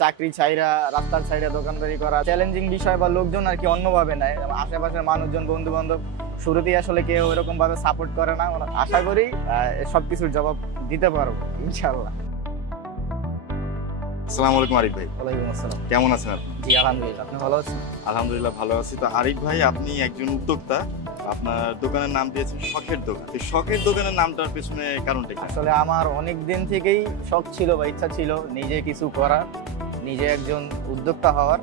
চাকরি ছাইরা রাস্তার সাইডে দোকানদারি করা চ্যালেঞ্জিং বিষয় বা লোকজন আর কি অন্যভাবে নেয়। আশেপাশের মানুষজন বন্ধু বান্ধব শুরুতেই আসলে কেউ এরকম ভাবে সাপোর্ট করে না। আশা করি সবকিছুর জবাব দিতে পারবো ইনশাআল্লাহ। আসসালামু আলাইকুম আরিফ ভাই। ওয়ালাইকুম আসসালাম। কেমন আছেন আপনি? জি আলহামদুলিল্লাহ, আপনি ভালো আছেন? আলহামদুলিল্লাহ ভালো আছি। তো আরিফ ভাই, আপনি একজন উদ্যোক্তা, আপনার দোকানের নাম দিয়েছেন শখের দোকান। এই শখের দোকানের নামটার পেছনে কারণটা কি? আসলে আমার অনেক দিন থেকেই শখ ছিল বা ইচ্ছা ছিল নিজে কিছু করার, নিজে একজন উদ্যোক্তা হওয়ার।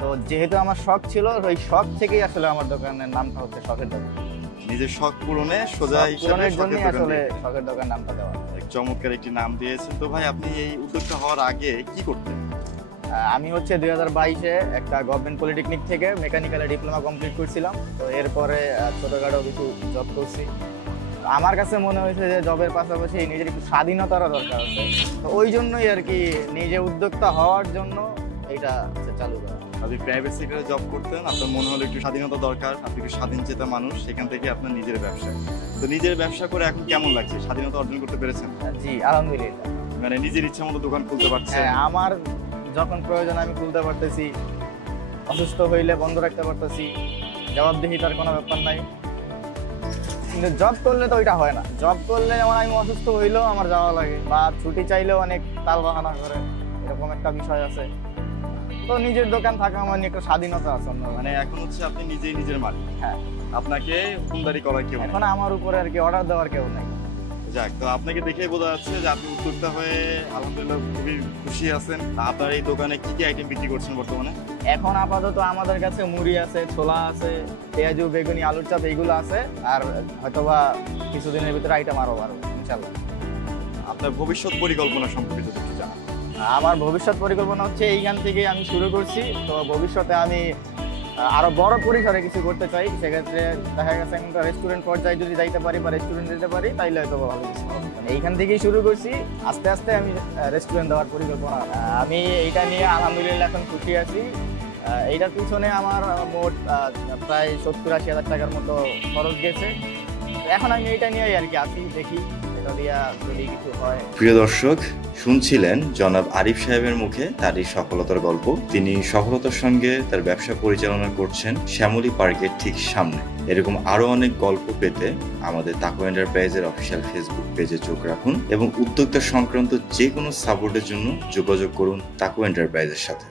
তো যেহেতু আমার শখ ছিল, ওই শখ থেকেই আসলে আমার দোকানের নামটা হচ্ছে শখের দোকান। নিজের শখ পূরণে সোজা হিসাবে জন্য আসলে শখের দোকান নামটা দেওয়া। চমৎকার একটি নাম দিয়েছেন। তো ভাই, আপনি এই উদ্যোক্তা হওয়ার আগে কি করতেন? আমি হচ্ছে 2022-এ একটা গভর্নমেন্ট পলিটেকনিক থেকে মেকানিক্যালে ডিপ্লোমা কমপ্লিট করছিলাম। তো এরপরে ছোটখাটো কিছু জব করছি। আমার কাছে মনে হয়েছে যে জবের পাশাপাশি নিজের একটু স্বাধীনতারও দরকার আছে। তো ওই জন্যই আর কি নিজে উদ্যোক্তা হওয়ার জন্য এটা চালু করা। আপনি প্রাইভেট সেক্টরে জব করতেন, আপনার মনে হলো একটু স্বাধীনতা দরকার, আপনি একটু স্বাধীনচেতা মানুষ, সেখান থেকে আপনার নিজের ব্যবসা। তো নিজের ব্যবসা করে এখন কেমন লাগছে? স্বাধীনতা অর্জন করতে পেরেছেন? জি আলহামদুলিল্লাহ। মানে নিজের ইচ্ছা মতো দোকান খুলতে পারছেন? হ্যাঁ, আমার যখন প্রয়োজন আমি খুলতে পারতেছি, অসুস্থ হইলে বন্ধ রাখতে পারতেছি, জবাবদিহিতার কোনো ব্যাপার নাই। কিন্তু জব করলে তো ওইটা হয় না। জব করলে যেমন আমি অসুস্থ হইলেও আমার যাওয়া লাগে, বা ছুটি চাইলেও অনেক তাল বাহানা করে, এরকম একটা বিষয় আছে। তো নিজের দোকান থাকা মানে একটা স্বাধীনতা আছে। মানে এখন হচ্ছে আপনি নিজেই নিজের মালিক। হ্যাঁ, আপনাকে হুকুমদারি করার কেউ নেই। এখন আমার উপরে আর কি অর্ডার দেওয়ার কেউ নাই। যাক, তো আপনাকে দেখেই বোঝা যাচ্ছে যে আপনি উদ্যোক্তা হয়ে আলহামদুলিল্লাহ খুবই খুশি আছেন। আপনার এই দোকানে কি কি আইটেম বিক্রি করছেন বর্তমানে? এখন আপাতত আমাদের কাছে মুড়ি আছে, ছোলা আছে, পেঁয়াজু, বেগুনি, আলুর চাপ এইগুলো আছে। আর হয়তোবা কিছুদিনের ভিতরে আইটেম আরো বাড়বে ইনশাল্লাহ। আপনার ভবিষ্যৎ পরিকল্পনা সম্পর্কে যদি একটু জানান। আমার ভবিষ্যৎ পরিকল্পনা হচ্ছে এইখান থেকে আমি শুরু করছি। তো ভবিষ্যতে আমি আরো বড় পরিসরে কিছু করতে চাই। সেক্ষেত্রে দেখা গেছে আমি রেস্টুরেন্ট পর্যায়ে যদি যাইতে পারি বা রেস্টুরেন্ট দিতে পারি, তাইলে হয়তো ভালো কিছু হবে। এইখান থেকেই শুরু করছি, আস্তে আস্তে আমি রেস্টুরেন্ট দেওয়ার পরিকল্পনা। আমি এইটা নিয়ে আলহামদুলিল্লাহ এখন খুশি আছি। এইটার পিছনে আমার মোট প্রায় 70-80 হাজার টাকার মতো খরচ গেছে। এখন আমি এইটা নিয়েই আর কি আছি, দেখি এটা দিয়া যদি কিছু হয়। প্রিয় দর্শক, শুনছিলেন জনাব আরিফ সাহেবের মুখে তার এই সফলতার গল্প। তিনি সফলতার সঙ্গে তার ব্যবসা পরিচালনা করছেন শ্যামলী পার্কের ঠিক সামনে। এরকম আরো অনেক গল্প পেতে আমাদের তাকু এন্টারপ্রাইজের অফিসিয়াল ফেসবুক পেজে চোখ রাখুন এবং উদ্যোক্তা সংক্রান্ত যে কোনো সাপোর্টের জন্য যোগাযোগ করুন তাকু এন্টারপ্রাইজের সাথে।